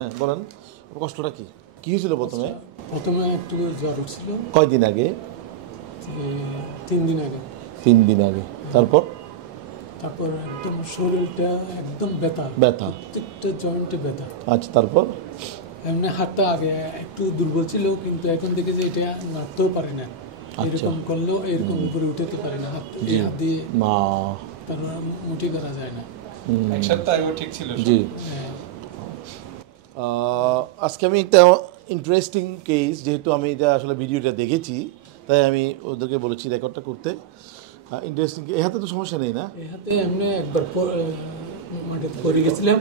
হ্যাঁ বলেন, কষ্টটা কি কি হয়েছিল প্রথমে? প্রথমে একটু জ্বর উঠছিল, কয়দিন আগে? 3 দিন আগে। 3 দিন আগে। তারপর তারপর একদম শরীরটা একদম ব্যথা, ব্যথা। প্রত্যেকটা জয়েন্টে ব্যথা। আচ্ছা, তারপর? এমনি হাতটা আগে একটু দুর্বল ছিল, কিন্তু এখন থেকে যে এটা নাড়তেও পারে না, এরকম করলেও এরকম উপরে উঠাতে পারে না, হাত দিয়ে মা তারপর মুঠি করা যায় না। এক সপ্তাহ আগে ঠিক ছিল। জি। হ্যাঁ, আজকে আমি একটা ইন্টারেস্টিং কেস, যেহেতু আমি এটা আসলে ভিডিওটা দেখেছি তাই আমি ওদেরকে বলেছি রেকর্ডটা করতে। ইন্টারেস্টিং, এ হাতে তো সমস্যা নেই না? এই হাতে এমনি একবার মাটিতে পড়ে গেছিলাম,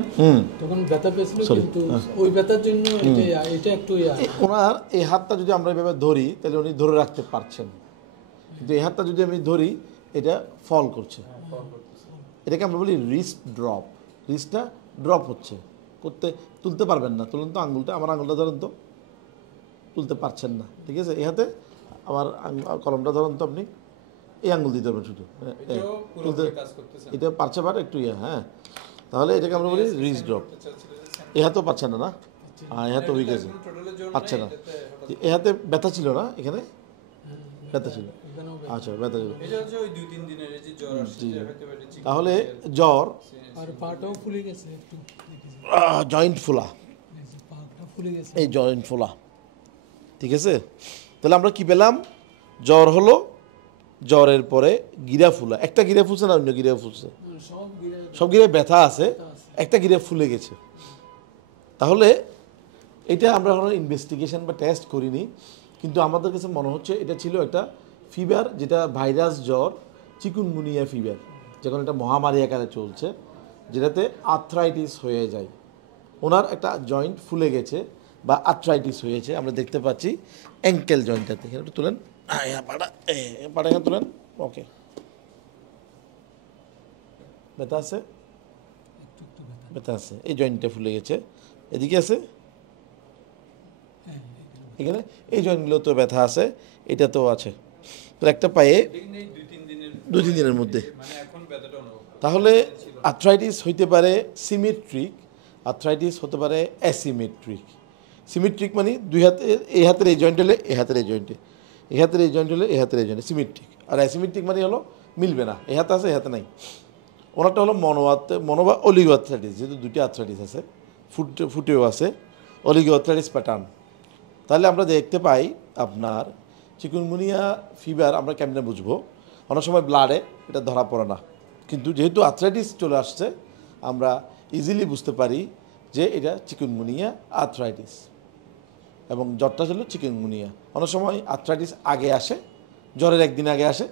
তখন ব্যথা পেয়েছিল, কিন্তু ওই ব্যথার জন্য এটা একটু ওনার এই হাতটা যদি আমরা এভাবে ধরি তাহলে উনি ধরে রাখতে পারছেন, কিন্তু এই হাতটা যদি আমি ধরি এটা ফল করছে। এটাকে আমরা বলি রিস্ট ড্রপ। রিস্টটা ড্রপ হচ্ছে, তুলতে পারবেন না। তুলুন তো আঙুলটা, আমার আঙুলটা ধরেন তো, তুলতে পারছেন না। ঠিক আছে, এই হাতে আমার কলমটা ধরেন তো, আপনি এই আঙুল দিতে পারবেন শুধু, তুলতে এটা পারছে পারে একটু হ্যাঁ। তাহলে এটাকে আমরা বলি রিস্ট ড্রপ। এ হাতেও পারছে না, না এ হাতে উইক আছে, পাচ্ছে না। এ হাতে ব্যথা ছিল না, এখানে ব্যথা ছিল। আচ্ছা, ব্যথা ছিল। তাহলে জ্বর আর পাটাও ফুলে গেছে একটু, জয়েন্ট ফোলা, পাটা ফুলে গেছে। এই জয়েন্ট ফোলা। ঠিক আছে, তাহলে আমরা কি পেলাম? জ্বর হলো, জ্বরের পরে গিরা ফুলা। একটা গিরা ফুলছে না অন্য গিরা ফুলছে? সব গিরায় ব্যথা আছে, একটা গিরা ফুলে গেছে। তাহলে এটা আমরা এখন ইনভেস্টিগেশন বা টেস্ট করিনি, কিন্তু আমাদের কাছে মনে হচ্ছে এটা ছিল একটা ফিভার, যেটা ভাইরাস জ্বর, চিকুনগুনিয়া ফিভার, যখন এটা মহামারী আকারে চলছে, যেটাতে আর্থ্রাইটিস হয়ে যায়। ওনার একটা জয়েন্ট ফুলে গেছে বা আর্থ্রাইটিস হয়েছে, আমরা দেখতে পাচ্ছি অ্যাঙ্কেল জয়েন্টটাতে। এখানে একটু তুলেন, পাটা এখানে তুলেন। ওকে, ব্যথা আছে, ব্যথা আছে, এই জয়েন্টটা ফুলে গেছে। এদিকে আছে, এখানে এই জয়েন্টগুলোতেও ব্যথা আছে, এটাতেও আছে। তো একটা পায়ে 2-3 দিনের মধ্যে। তাহলে আর্থ্রাইটিস হইতে পারে সিমেট্রিক, আর্থ্রাইটিস হতে পারে অ্যাসিমেট্রিক। সিমেট্রিক মানে দুই হাতের, এই হাতের এই জয়েন্ট হলে এই হাতের এই জয়েন্টে, এই হাতের এই জয়েন্ট হলে এই হাতের এই জয়েন্টে সিমেট্রিক। আর অ্যাসিমেট্রিক মানে হলো মিলবে না, এই হাতে আছে এই হাতে নাই। ওনারটা হলো মনো বা অলিগো আর্থ্রাইটিস, যেহেতু দুটি আর্থ্রাইটিস আছে, ফুটেও আছে, অলিগো আর্থ্রাইটিস প্যাটার্ন। তাহলে আমরা দেখতে পাই আপনার চিকুনগুনিয়া ফিভার আমরা কেমনে বুঝবো? অনেক সময় ব্লাডে এটা ধরা পড়ে না, কিন্তু যেহেতু আর্থ্রাইটিস চলে আসছে আমরা ইজিলি বুঝতে পারি যে এটা চিকুনগুনিয়া আর্থ্রাইটিস, এবং জ্বরটা ছিল চিকুনগুনিয়া। অনেক সময় আর্থ্রাইটিস আগে আসে, জ্বরের একদিন আগে আসে,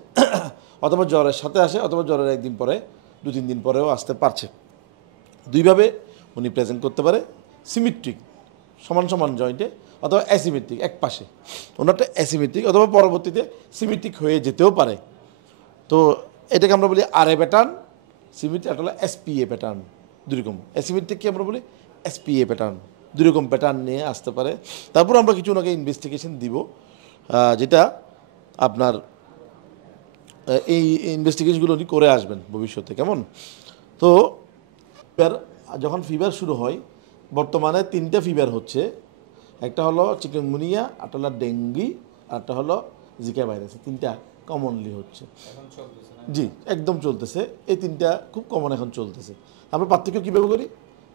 অথবা জ্বরের সাথে আসে, অথবা জ্বরের একদিন পরে, 2-3 দিন পরেও আসতে পারছে। দুইভাবে উনি প্রেজেন্ট করতে পারে, সিমেট্রিক সমান সমান জয়েন্টে, অথবা অ্যাসিমেট্রিক এক পাশে। ওনারটা অ্যাসিমেট্রিক, অথবা পরবর্তীতে সিমেট্রিক হয়ে যেতেও পারে। তো এটাকে আমরা বলি আরএ প্যাটার্ন, সিমেট্রিক এটা হলো এসপিএ প্যাটার্ন। দুরকম অ্যাসিমেট্রিককে আমরা বলি এসপিএ প্যাটার্ন, দুরকম প্যাটার্ন নিয়ে আসতে পারে। তারপর আমরা কিছু ওনাকে ইনভেস্টিগেশন দিব, যেটা আপনার এই ইনভেস্টিগেশনগুলো উনি করে আসবেন ভবিষ্যতে, কেমন? তো যখন ফিভার শুরু হয়, বর্তমানে 3টা ফিভার হচ্ছে। একটা হলো চিকেনগুনিয়া, একটা হলো ডেঙ্গি, আর একটা হলো জিকা ভাইরাস। 3টা কমনলি হচ্ছে, জি একদম চলতেছে। এই 3টা খুব কমন এখন চলতেছে। আমরা পার্থক্য কীভাবে করি?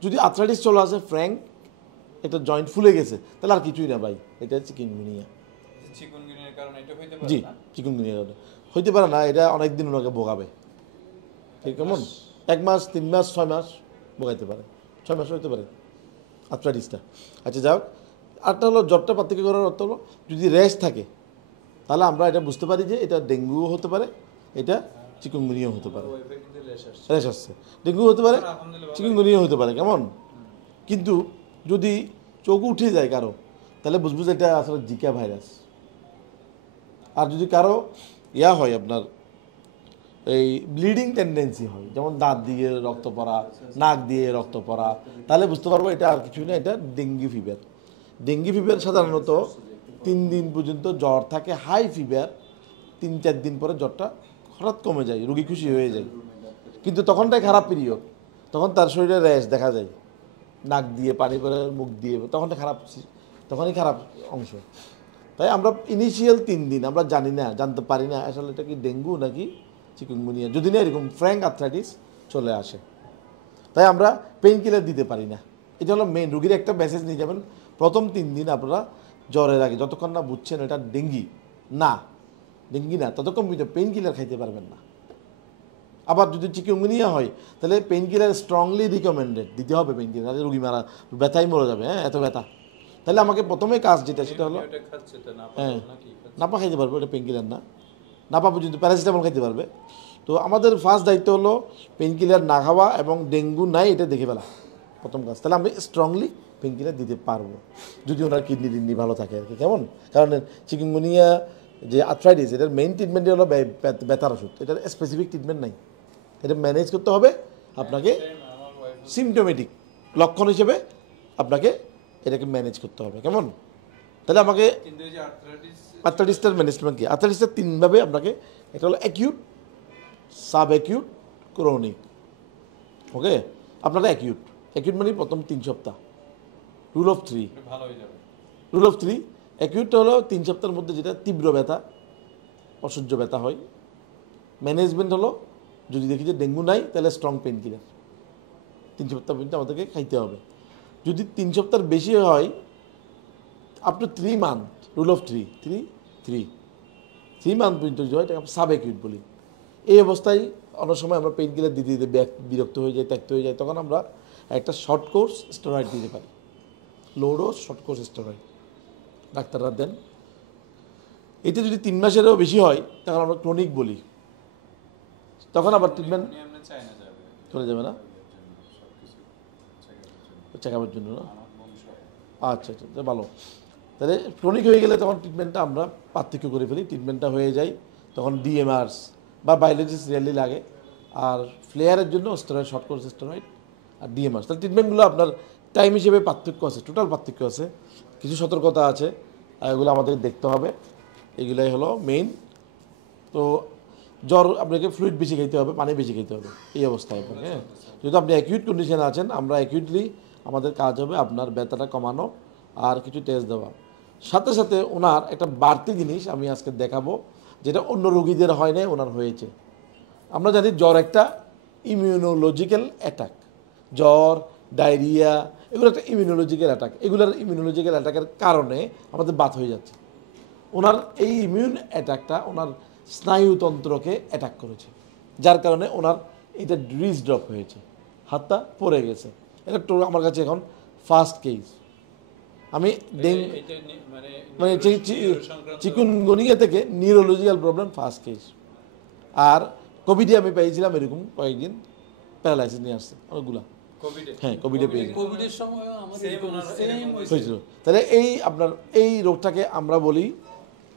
যদি আর্থ্রাইটিস চলে আসে ফ্র্যাঙ্ক, একটা জয়েন্ট ফুলে গেছে, তাহলে আর কিছুই না ভাই, এটা চিকেনগুনিয়া। জি, চিকেনগুনিয়া হইতে পারে না, এটা অনেক দিন ওনাকে ভোগাবে। ঠিক কেমন? 1 মাস, 3 মাস, 6 মাস ভোগাইতে পারে, 6 মাস হইতে পারে আর্থ্রাইটিসটা। আচ্ছা যাও, আরটা হলো জ্বরটা পার্থক্য করার অর্থ হলো যদি র্যাশ থাকে, তাহলে আমরা এটা বুঝতে পারি যে এটা ডেঙ্গুও হতে পারে, এটা চিকুনগুনিয়াও হতে পারে। র্যাশ আসছে, ডেঙ্গু হতে পারে, চিকুনগুনিয়াও হতে পারে, কেমন? কিন্তু যদি চোখ উঠে যায় কারো, তাহলে বুঝবো যে এটা আসলে জিকা ভাইরাস। আর যদি কারো হয় আপনার এই ব্লিডিং টেন্ডেন্সি হয়, যেমন দাঁত দিয়ে রক্ত পড়া, নাক দিয়ে রক্ত পড়া, তাহলে বুঝতে পারবো এটা আর কিছুই না, এটা ডেঙ্গি ফিভার। ডেঙ্গি ফিভার সাধারণত 3 দিন পর্যন্ত জ্বর থাকে, হাই ফিভার। 3-4 দিন পরে জ্বরটা হঠাৎ কমে যায়, রোগী খুশি হয়ে যায়, কিন্তু তখনটাই খারাপ পিরিয়ড, তখন তার শরীরে র্যাশ দেখা যায়। নাক দিয়ে পানি পরে মুখ দিয়ে, তখনই খারাপ অংশ। তাই আমরা ইনিশিয়াল 3 দিন আমরা জানতে পারি না আসলে এটা কি ডেঙ্গু নাকি চিকুনগুনিয়া, যদি না এরকম ফ্র্যাঙ্ক আর্থ্রাইটিস চলে আসে। তাই আমরা পেইন কিলার দিতে পারি না। এটা হলো মেইন। রুগীর একটা মেসেজ নিয়ে যাবেন, প্রথম 3 দিন আপনারা জ্বরের আগে যতক্ষণ না বুঝছেন এটা ডেঙ্গি না, ততক্ষণ পর্যন্ত পেইন কিলার খাইতে পারবেন না। আবার যদি চিকুনগুনিয়া হয় তাহলে পেইন কিলার স্ট্রংলি রিকমেন্ডেড দিতে হবে। পেইন কিলার রুগী মারা ব্যথাই মরে যাবে, হ্যাঁ এত ব্যথা। তাহলে আমাকে প্রথমে কাজ যেটা সেটা হলো হ্যাঁ নাপা খাইতে পারবে, ওটা পেইন কিলার না, নাপা পর্যন্ত প্যারাসিটামল খাইতে পারবে। তো আমাদের ফার্স্ট দায়িত্ব হলো পেইন কিলার না খাওয়া এবং ডেঙ্গু নাই এটা দেখে ফেলা প্রথম কাজ। তাহলে আমি স্ট্রংলি পেইন কিলার দিতে পারবো যদি ওনার কিডনি ভালো থাকে আর কি। কেমন, কারণ চিকুনগুনিয়া যে আর্থ্রাইটিস এটার মেইন ট্রিটমেন্টই হলো ব্যথার ওষুধ, এটার স্পেসিফিক ট্রিটমেন্ট নাই। এটা ম্যানেজ করতে হবে আপনাকে, সিমটোমেটিক লক্ষণ হিসেবে আপনাকে এটাকে ম্যানেজ করতে হবে। কেমন, তাহলে আমাকে আর্থ্রাইটিসটার ম্যানেজমেন্ট কি? আর্থ্রাইটিসটা 3 ভাবে আপনাকে, এটা হলো অ্যাকিউট, সাব অ্যাকিউট, ক্রনিক। ওকে, আপনারা অ্যাকিউট মানে প্রথম 3 সপ্তাহ, রুল অফ 3। অ্যাকিউটটা হলো 3 সপ্তাহের মধ্যে যেটা তীব্র ব্যথা, অসহ্য ব্যথা হয়। ম্যানেজমেন্ট হলো যদি দেখি যে ডেঙ্গু নাই তাহলে স্ট্রং পেইন কিলার 3 সপ্তাহ পর্যন্ত আমাদেরকে খাইতে হবে। যদি 3 সপ্তাহের বেশি হয় up to 3 month, rule of 3 month পর্যন্ত যদি হয় এটা সাব অ্যাকিউট বলি। এই অবস্থায় অনেক সময় আমরা পেইন কিলার দিতে বিরক্ত হয়ে যাই, ত্যাক্ত হয়ে যায়, তখন আমরা একটা শর্ট কোর্স স্টেরয়েড দিতে পারি, low dose short course steroid ডাক্তাররা দেন। এটা যদি 3 মাসেরও বেশি হয় তখন আমরা ক্রনিক বলি, তখন আবার ট্রিটমেন্ট চলে যাবে না চেক আপের জন্য না। আচ্ছা, ভালো। তাহলে ক্রনিক হয়ে গেলে তখন ট্রিটমেন্টটা আমরা পার্থক্য করে ফেলি, ট্রিটমেন্টটা হয়ে যায় তখন ডিএমআরস বা বায়োলজিস্ট রিয়েলি লাগে। আর ফ্লেয়ারের জন্য স্টেরয়েড, শর্ট কোর্স স্টেরয়েড আর ডিএমআরস। তাহলে ট্রিটমেন্টগুলো আপনার টাইম হিসেবে পার্থক্য আছে, টোটাল পার্থক্য আছে, কিছু সতর্কতা আছে, এগুলো আমাদের দেখতে হবে। এগুলাই হলো মেইন। তো জ্বর আপনাকে ফ্লুইড বেশি খেতে হবে, পানি বেশি খেতে হবে এই অবস্থায় আপনাকে। হ্যাঁ, যদি আপনি অ্যাকিউট কন্ডিশনে আছেন, আমরা অ্যাকিউটলি আমাদের কাজ হবে আপনার ব্যথাটা কমানো আর কিছু টেস্ট দেওয়া। সাথে সাথে ওনার একটা বাড়তি জিনিস আমি আজকে দেখাবো যেটা অন্য রোগীদের হয় না, ওনার হয়েছে। আমরা জানি জ্বর একটা ইমিউনোলজিক্যাল অ্যাটাক, জ্বর, ডায়রিয়া এগুলো একটা ইমিউনোলজিক্যাল অ্যাটাক। এগুলোর ইমিউনোলজিক্যাল অ্যাটাকের কারণে আমাদের বাত হয়ে যাচ্ছে। ওনার এই ইমিউন অ্যাটাকটা ওনার স্নায়ুতন্ত্রকে অ্যাটাক করেছে, যার কারণে ওনার এটা রিচ ড্রপ হয়েছে, হাতটা পড়ে গেছে। এটা তো আমার কাছে এখন ফার্স্ট কেস। আমি মানে চিকুনগুনিয়া থেকে নিউরোলজিক্যাল প্রবলেম ফার্স্ট কেস। আর কোভিডে আমি পেয়েছিলাম এরকম কয়েকদিন প্যারালাইসিস নিয়ে আসছে অনেকগুলা। হ্যাঁ, কোভিডে পেয়েছি, কোভিডের সময়ও আমাদের হয়েছিল। তাহলে এই আপনার এই রোগটাকে আমরা বলি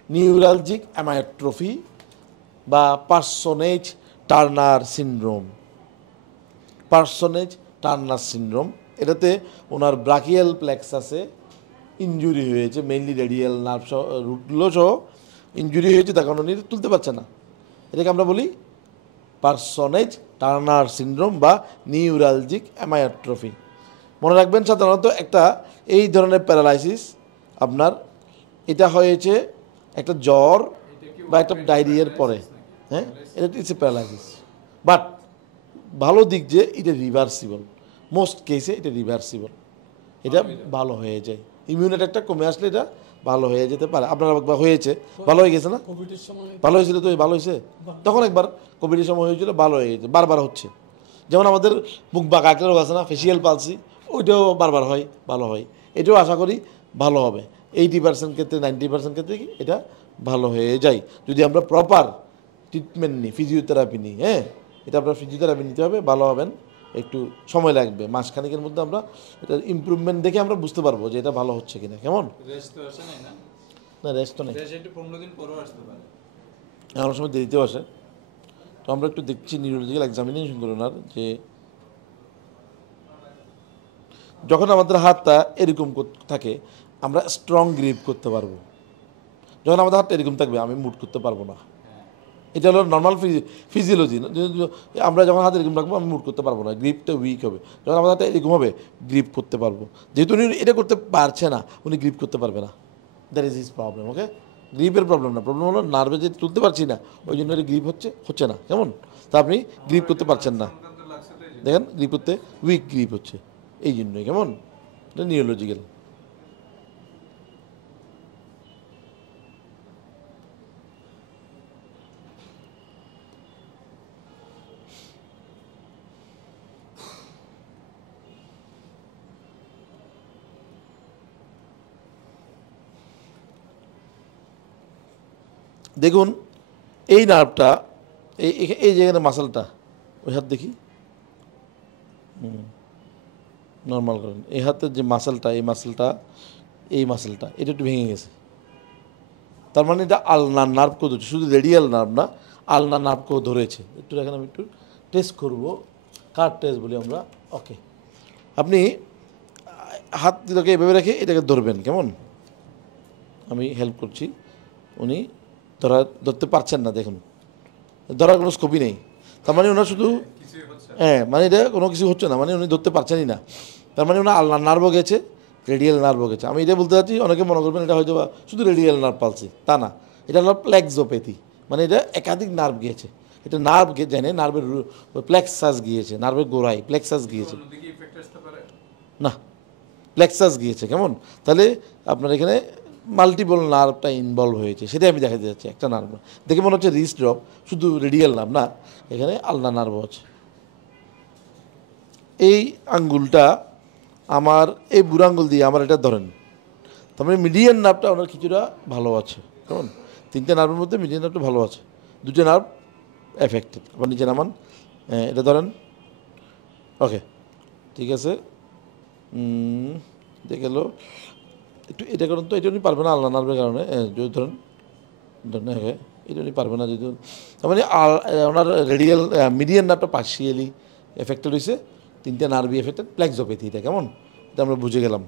নিউরালজিক অ্যামায়োট্রফি বা পার্সোনেজ টার্নার সিনড্রোম। এটাতে ওনার ব্রাকিয়াল প্লেক্সাসে ইনজুরি হয়েছে, মেইনলি রেডিয়াল নার্ভ সহ রুটগুলো সহ ইনজুরি হয়েছে, তার কারণে উনি তুলতে পারছে না। এটাকে আমরা বলি পার্সোনেজ টার্নার সিনড্রোম বা নিউরালজিক অ্যামায়োট্রফি। মনে রাখবেন, সাধারণত একটা এই ধরনের প্যারালাইসিস আপনার এটা হয়েছে একটা জ্বর বা একটা ডায়রিয়ার পরে। হ্যাঁ, এটা ইটস এ প্যারালাইসিস, বাট ভালো দিক যে এটা রিভার্সিবল, মোস্ট কেসে এটা রিভার্সিবল, এটা ভালো হয়ে যায়। ইমিউন অ্যাটাকটা কমে আসলে এটা ভালো হয়ে যেতে পারে। আপনার একবার হয়েছে, ভালো হয়ে গেছে না? কোভিডের সময় ভালো হয়েছিল তো, ভালো হয়েছে তখন একবার কোভিডের সময় হয়েছিল, ভালো হয়ে গেছে, বারবার হচ্ছে। যেমন আমাদের মুখ বাঁকা একটা রোগ আছে না, ফেসিয়াল পালসি, ওইটাও বারবার হয়, ভালো হয়। এটাও আশা করি ভালো হবে। 80% ক্ষেত্রে 90% ক্ষেত্রে কি এটা ভালো হয়ে যায় যদি আমরা প্রপার ট্রিটমেন্ট নিই, ফিজিওথেরাপি নিই। হ্যাঁ, এটা আপনার ফিজিওথেরাপি নিতে হবে, ভালো হবেন। একটু সময় লাগবে, মাসখানেকের মধ্যে আমরা এটা ইমপ্রুভমেন্ট দেখে আমরা বুঝতে পারবো যে এটা ভালো হচ্ছে কিনা। কেমন, না রেস্ট তো নেই, এমন সময় দেরিতেও আসে। তো আমরা একটু দেখছি নিউরোলজিক্যাল এক্সামিনেশন করে ওনার, যে যখন আমাদের হাতটা এরকম থাকে আমরা স্ট্রং গ্রিপ করতে পারবো। যখন আমাদের হাতটা এরকম থাকবে আমি মুভ করতে পারবো না, এটা হলো নর্মাল ফিজিওলজি। আমরা যখন হাতে এরকম রাখবো আমি মুভ করতে পারবো না, গ্রিপটা উইক হবে। যখন আমাদের হাতে এরকম হবে গ্রিপ করতে পারবো। যেহেতু উনি এটা করতে পারছে না, উনি গ্রিপ করতে পারবে না। That is his problem. Okay, গ্রিপের প্রবলেম না, প্রবলেম হলো নার্ভে যে তুলতে পারছি না, ওই জন্য গ্রিপ হচ্ছে না। কেমন? তা আপনি গ্রিপ করতে পারছেন না, দেখেন গ্রিপ করতে উইক গ্রিপ হচ্ছে এই জন্যই। কেমন? এটা নিউরোলজিক্যাল। দেখুন এই নার্ভটা, এই যেখানে মাসেলটা, ওই হাত দেখি, নর্মাল করেন। এই হাতের যে মাসেলটা, এই মাসেলটা এটা একটু ভেঙে গেছে। তার মানে এটা আলনার নার্ভকেও ধরছে, শুধু রেডিয়াল নার্ভ না, আলনার নার্ভকেও ধরেছে। একটু দেখেন, আমি একটু টেস্ট করবো, কার টেস্ট বলি আমরা। ওকে, আপনি হাত দুটোকে এভাবে রেখে এটাকে ধরবেন। কেমন? আমি হেল্প করছি, উনি ধরতে পারছেন না। দেখুন, ধরার কোনো স্কোপই নেই। তার মানে ওনার শুধু মানে এটা কোনো কিছু হচ্ছে না, মানে উনি ধরতে পারছেনই না। তার মানে ওনার আলনার নার্ভও গেছে, রেডিয়াল নার্ভও গেছে। আমি এটা বলতে চাচ্ছি, অনেকে মনে করবেন এটা হয়তো শুধু রেডিয়াল নার্ভ পালছে, তা না। এটা হলো প্লেক্সোপ্যাথি, মানে এটা একাধিক নার্ভ গিয়েছে। এটা নার্ভ জানে, নার্ভের প্লেক্সাস গিয়েছে, নার্ভের গোড়ায় প্লেক্সাস গিয়েছে না, প্লেক্সাস গিয়েছে। কেমন? তাহলে আপনার এখানে মাল্টিপল নার্ভটা ইনভলভ হয়েছে, সেটাই আমি দেখাতে যাচ্ছি। একটা নার্ভ না, দেখে মনে হচ্ছে রিস্ট ড্রপ, শুধু রেডিয়াল নার্ভ না, এখানে আলনা নার্ভ আছে। এই আঙ্গুলটা আমার, এই বুড়ো আঙ্গুল দিয়ে আমার এটা ধরেন, তার মানে মিডিয়ান নার্ভটা ওনার কিছুটা ভালো আছে। কেমন? তিনটে নার্ভের মধ্যে মিডিয়ান নার্ভটা ভালো আছে, দুটো নার্ভ এফেক্টেড। আবার নিচে নামান, এটা ধরেন। ওকে, ঠিক আছে, দেখে গেলো। একটু এটা করুন তো, এটা উনি পারবে না আলনা নার্ভের কারণে। যদি ধরেন হ্যাঁ, এটা উনি পারবে না যদি, তার মানে ওনার রেডিয়াল মিডিয়ান নার্ভটা পার্শিয়ালি এফেক্টেড হয়েছে, তিনটে নার্ভই এফেক্টেড, প্লেক্সোপ্যাথি। এটা কেমন? এটা আমরা বুঝে গেলাম।